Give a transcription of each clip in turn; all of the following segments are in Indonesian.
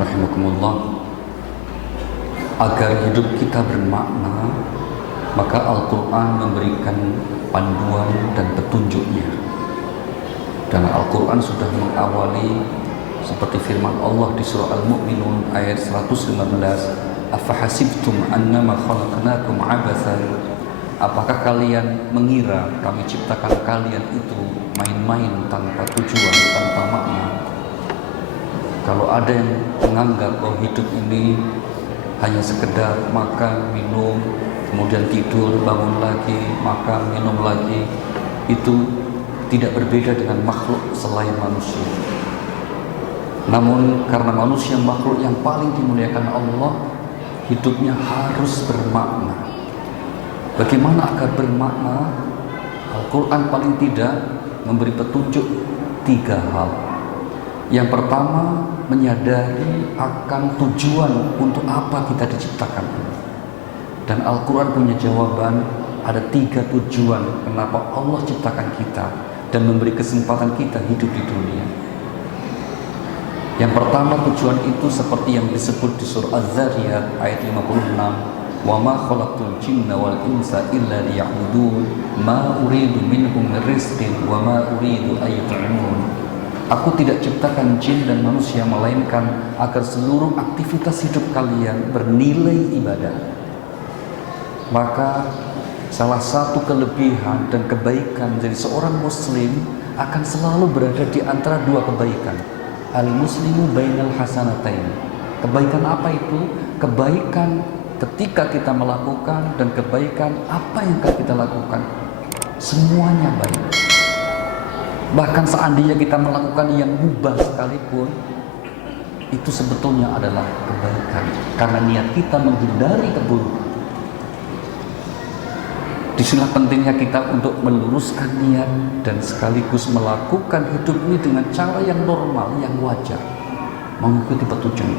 rahimakumullah. Agar hidup kita bermakna, maka Al-Quran memberikan panduan dan petunjuknya. Dan Al-Quran sudah mengawali seperti firman Allah di surah Al-Mu'minun ayat 115, afahasibtum annama khalaqnakum abathan, apakah kalian mengira kami ciptakan kalian itu main-main tanpa tujuan, tanpa makna? Kalau ada yang menganggap bahwa hidup ini hanya sekedar makan, minum, kemudian tidur, bangun lagi, makan, minum lagi, itu tidak berbeda dengan makhluk selain manusia. Namun karena manusia makhluk yang paling dimuliakan Allah, hidupnya harus bermakna. Bagaimana agar bermakna? Al-Quran paling tidak memberi petunjuk 3 hal. Yang pertama, menyadari akan tujuan untuk apa kita diciptakan. Dan Al-Quran punya jawaban, ada 3 tujuan kenapa Allah ciptakan kita dan memberi kesempatan kita hidup di dunia. Yang pertama, tujuan itu seperti yang disebut di surah Az-Zariyat ayat 56, wa ma khalaqtul jinna wal insa illa liya'budun ma uridu minhum min rizqin wa ma uridu an yut'imun. Aku tidak ciptakan jin dan manusia melainkan agar seluruh aktivitas hidup kalian bernilai ibadah. Maka salah satu kelebihan dan kebaikan dari seorang muslim akan selalu berada di antara 2 kebaikan. Al-muslimu bainal hasanatain. Kebaikan apa itu? Kebaikan ketika kita melakukan dan kebaikan apa yang akan kita lakukan. Semuanya baik. Bahkan seandainya kita melakukan yang mubah sekalipun, itu sebetulnya adalah kebaikan, karena niat kita menghindari keburukan. Disinilah pentingnya kita untuk meluruskan niat dan sekaligus melakukan hidup ini dengan cara yang normal, yang wajar, mengikuti petunjuk.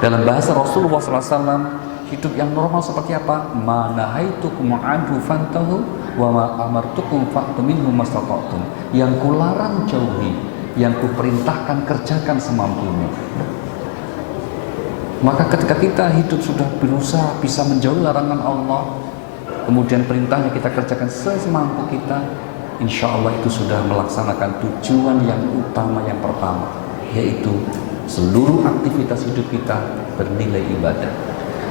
Dalam bahasa Rasulullah SAW, hidup yang normal seperti apa? Ma nahaitukum anhu fantahu wa ma amartukum fa'tu minhu mastata'tum. Yang kularang jauhi, yang kuperintahkan kerjakan semampumu. Maka ketika kita hidup sudah berusaha bisa menjauhi larangan Allah, kemudian perintahnya kita kerjakan semampu kita, insya Allah itu sudah melaksanakan tujuan yang utama yang pertama, yaitu seluruh aktivitas hidup kita bernilai ibadah.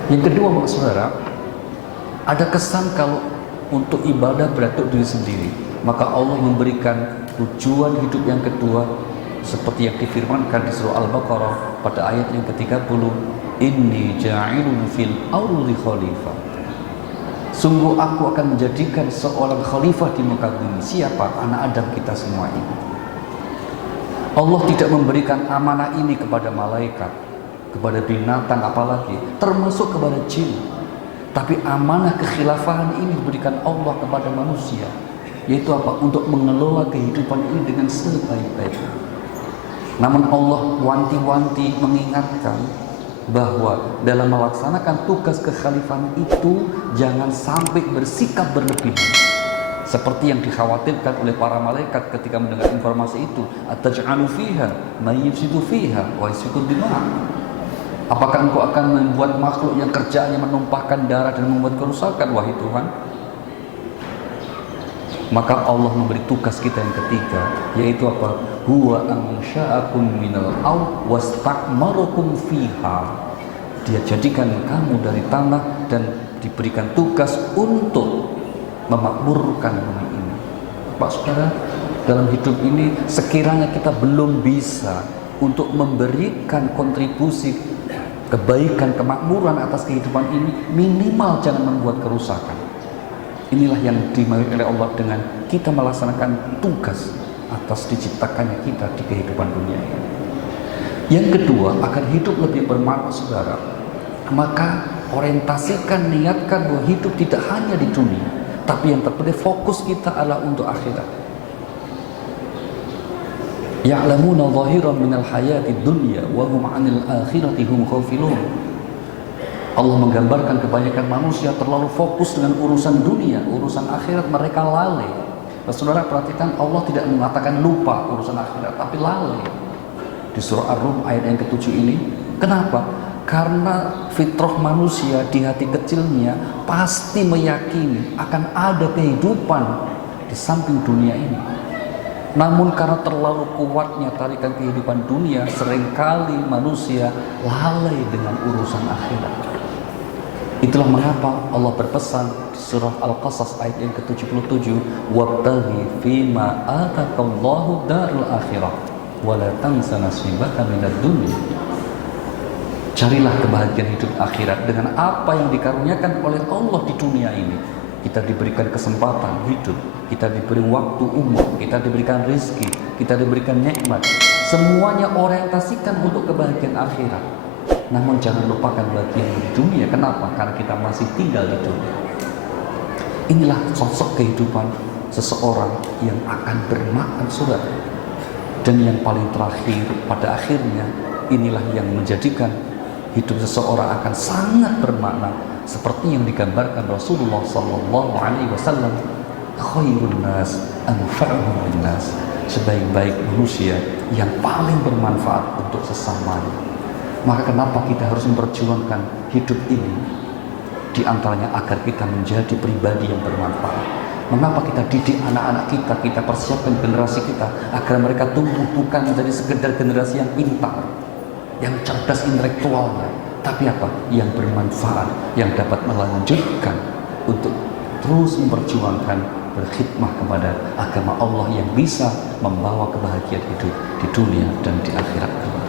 Yang kedua, Bapak Saudara, ada kesan kalau untuk ibadah berat diri sendiri. Maka Allah memberikan tujuan hidup yang kedua seperti yang difirmankan di surah Al-Baqarah pada ayat yang ke-30, inni ja'ilun fil ardi khalifah. Sungguh aku akan menjadikan seorang khalifah di muka bumi. Siapa? Anak Adam kita semua ini. Allah tidak memberikan amanah ini kepada malaikat, kepada binatang apalagi, termasuk kepada jin. Tapi amanah kekhilafahan ini diberikan Allah kepada manusia, yaitu apa? Untuk mengelola kehidupan ini dengan sebaik-baiknya. Namun Allah wanti-wanti mengingatkan bahwa dalam melaksanakan tugas kekhalifahan itu jangan sampai bersikap berlebihan, seperti yang dikhawatirkan oleh para malaikat ketika mendengar informasi itu. Ataj'alu fiha may yufsidu fiha wa yasfiku dima'. Apakah engkau akan membuat makhluk yang kerjaannya menumpahkan darah dan membuat kerusakan, wahai Tuhan? Maka Allah memberi tugas kita yang ketiga, yaitu apa? Huwa ansha'akum minal ard wastakmarakum fiha. Dia jadikan kamu dari tanah dan diberikan tugas untuk memakmurkan bumi ini. Pak Saudara, dalam hidup ini sekiranya kita belum bisa untuk memberikan kontribusi kebaikan, kemakmuran atas kehidupan ini, minimal jangan membuat kerusakan. Inilah yang dimauin oleh Allah dengan kita melaksanakan tugas atas diciptakannya kita di kehidupan dunia ini. Yang kedua, akan hidup lebih bermakna, Saudara, maka orientasikan, niatkan bahwa hidup tidak hanya di dunia, tapi yang terpenting fokus kita adalah untuk akhirat. Ya'lamuna zahiran minal hayati dunya wa hum 'anil akhirati hum ghafilun. Allah menggambarkan kebanyakan manusia terlalu fokus dengan urusan dunia, urusan akhirat mereka lalai. Saudara perhatikan, Allah tidak mengatakan lupa urusan akhirat, tapi lalai. Di surah Ar-Rum ayat yang ke-7 ini, Kenapa? Karena fitrah manusia di hati kecilnya pasti meyakini akan ada kehidupan di samping dunia ini. Namun karena terlalu kuatnya tarikan kehidupan dunia, seringkali manusia lalai dengan urusan akhirat. Itulah mengapa Allah berpesan di surah Al-Qasas ayat yang ke-77, "Wabtaghi fima atakallahu darul akhirah wa la tansa nasibaka minad dunya." Carilah kebahagiaan hidup akhirat dengan apa yang dikaruniakan oleh Allah di dunia ini. Kita diberikan kesempatan hidup, kita diberi waktu umur, kita diberikan rezeki, kita diberikan nikmat. Semuanya orientasikan untuk kebahagiaan akhirat. Namun jangan lupakan bagian di dunia. Kenapa? Karena kita masih tinggal di dunia. Inilah sosok kehidupan seseorang yang akan bermakna surat. Dan yang paling terakhir, pada akhirnya, inilah yang menjadikan hidup seseorang akan sangat bermakna, seperti yang digambarkan Rasulullah SAW. Khairun nas anfa'uhum linnas. Sebaik-baik manusia yang paling bermanfaat untuk sesamanya. Maka kenapa kita harus memperjuangkan hidup ini? Di antaranya agar kita menjadi pribadi yang bermanfaat. Mengapa kita didik anak-anak kita, kita persiapkan generasi kita agar mereka tumbuh bukan menjadi sekedar generasi yang pintar, yang cerdas intelektualnya, tapi apa? Yang bermanfaat, yang dapat melanjutkan untuk terus memperjuangkan, berkhidmah kepada agama Allah yang bisa membawa kebahagiaan hidup di dunia dan di akhirat kelak.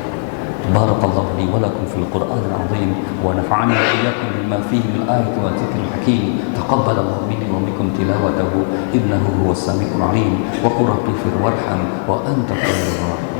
Barakallahu li wa lakum fil Qur'anil azim wa nafa'ani wa iyyakum bima fihi min ayati wa dzikril hakim. Taqabbalallahu minni wa minkum tilawatahu innahu huwas samiul alim. Wa qur rabbi fir warham wa anta khairur rahimin.